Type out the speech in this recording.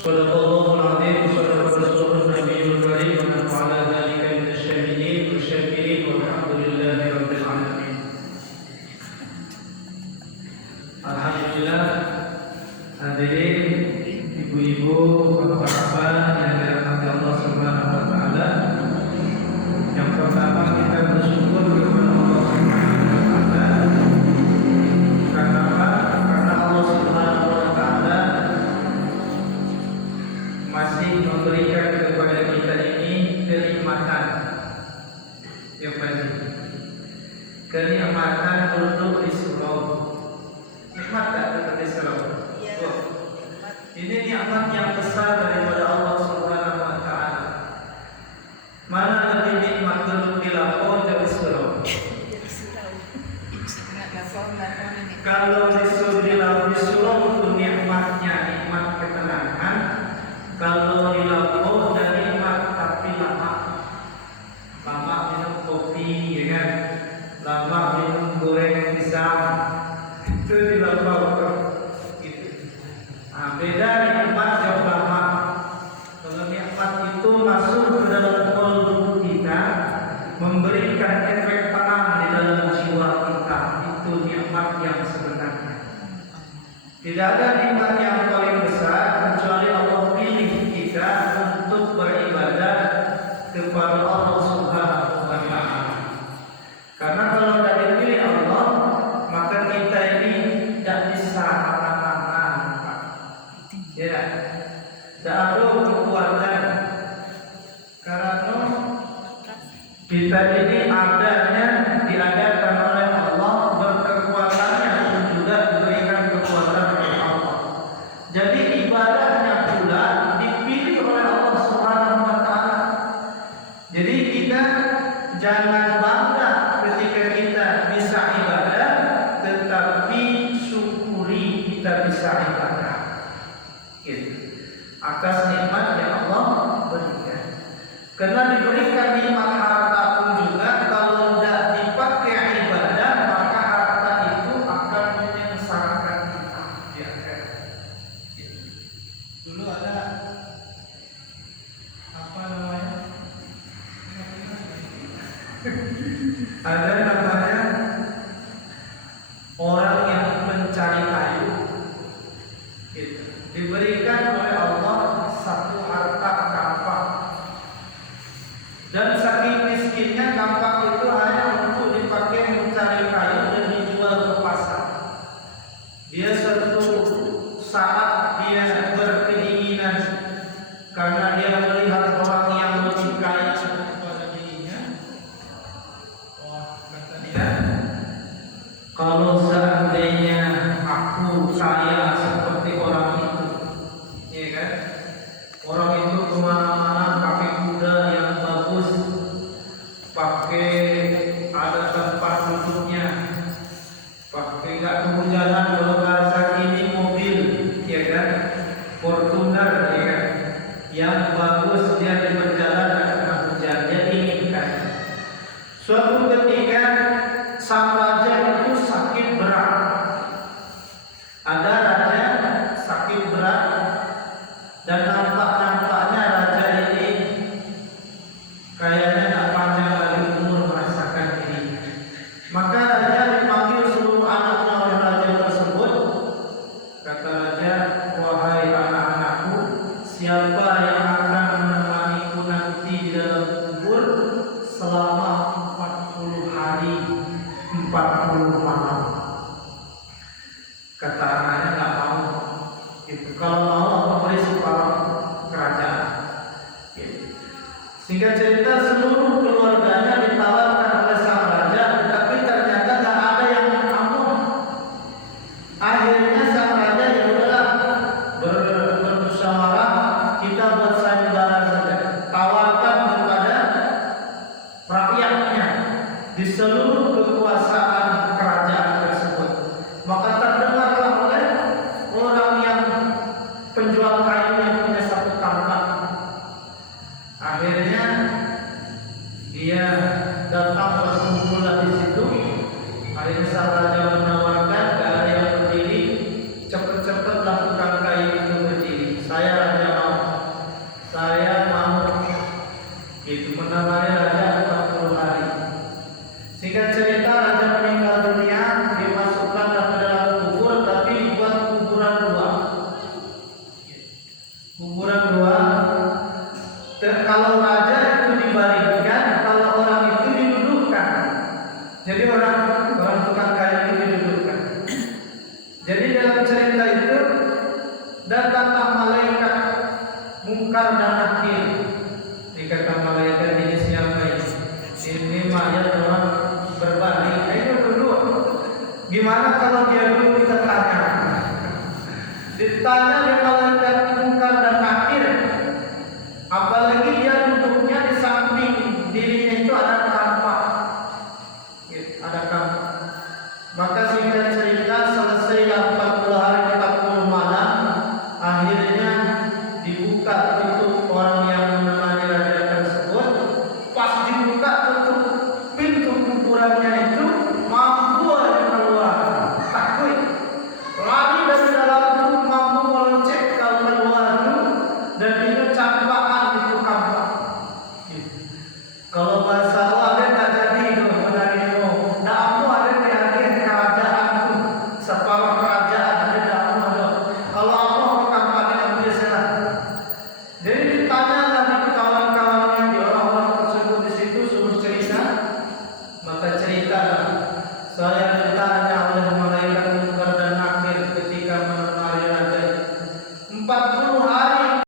Shadaqallahul adzim, shadaqa rasulun nabiyul karim, wa nahnu ala dzalika minasy syahidin wa syakirin walhamdulillahi rabbil alamin. Alhamdulillah, hadirin ibu-ibu, bapak-bapak yang dirahmati Allah Subhanahu wa taala. Yang pertama kita bersyukur kepada Allah Subhanahu wa taala. Karena apa? Karena Allah Subhanahu wa taala masih memberikan kepada kita ini kenikmatan yang banyak. Kenikmatan untuk Isra. Nikmat tak untuk Isra? Oh. Ini nikmat yang besar daripada Allah Subhanahu wa taala. Mana lebih nikmat untuk dilakon dan Isra? Kalau disuruh dilakon untuk nikmatnya nikmat ketenangan. Kalau dilakon dan nikmat tapi lama minum kopi, ya kan? Lama minum goreng pisang, itu dilakon. Gitu. Nah, beda nikmat jauh lama. Kalau nikmat itu masuk ke dalam kalbu kita, memberikan efek tenang di dalam jiwa kita, itu nikmat yang sebenarnya. Tidak ada nikmat yang paling besar kecuali Allah pilih kita untuk beribadah kepada Allah Subhanahu wa taala. Karena kalau tidak dipilih Allah, maka kita ini tidak bisa aman-aman. Ya, tidak ada kekuatan. Karena kita ini adanya diadakan oleh Allah, berkekuatannya pun juga diberikan kekuatan oleh Allah. Jadi ibadahnya pula dipilih oleh Allah Subhanahu wa taala. Jadi kita jangan bangga ketika kita bisa ibadah, tetapi syukuri kita bisa ibadah. Gitu. Atas nikmat yang Allah berikan. Karena diberikan nikmat harta pun juga, kalau tidak dipakai ibadah, maka harta itu akan menyengsarakan kita di akhirat. Dulu ada apa namanya? Ada namanya orang yang mencari kayu. Gitu. Diberikan oleh Allah satu harta kampak. Dan saking miskinnya kampak itu hanya untuk dipakai mencari kayu dan dijual ke pasar. Dia suatu saat dia berkeinginan karena dia melihat orang yang lebih kaya daripada dirinya. Wah, kata dia, kalau seandainya aku kaya seperti orang itu, ya kan? Orang itu kemana-mana pakai kuda yang bagus, pakai ada tempat duduknya, pakai nggak kehujanan, kalau bahasa kini mobil, ya kan? Fortuner, ya kan? Yang bagus, dia di berjalan nggak kena hujan, dia inginkan. Suatu ketika sang raja itu sakit berat. Ada raja sakit berat dan nampaknya raja ini kayaknya tak panjang lagi umur merasakan ini. Maka raja dipanggil seluruh anaknya oleh raja tersebut. Kata raja, wahai anak-anakku, siapa yang akan menemaniku nanti di dalam kubur selama 40 hari 40 malam? Kata anaknya nggak mau. Gitu. Kalau mau apa boleh separuh kerajaan. Gitu. Sehingga cerita seluruh keluarganya ditawarkan oleh sang raja, tetapi ternyata nggak ada yang mau. Akhirnya sang raja ya udahlah bermusyawarah, kita buat sayembara saja. Tawarkan kepada rakyatnya di seluruh kekuasaan kerajaan tersebut. Maka terdengarlah oleh orang yang penjual kayu yang punya satu kampak. Akhirnya dia datang berkumpul di situ. Akhirnya sang raja menawarkan, gak ada yang berdiri, cepet-cepet lakukan kayu itu berdiri. Saya raja mungkar dan nakir. Dikata malaikat ini siapa ini? Ini mayat orang berbalik. Ayo dulu. Gimana kalau dia dulu kita tanya? Ditanya di malaikat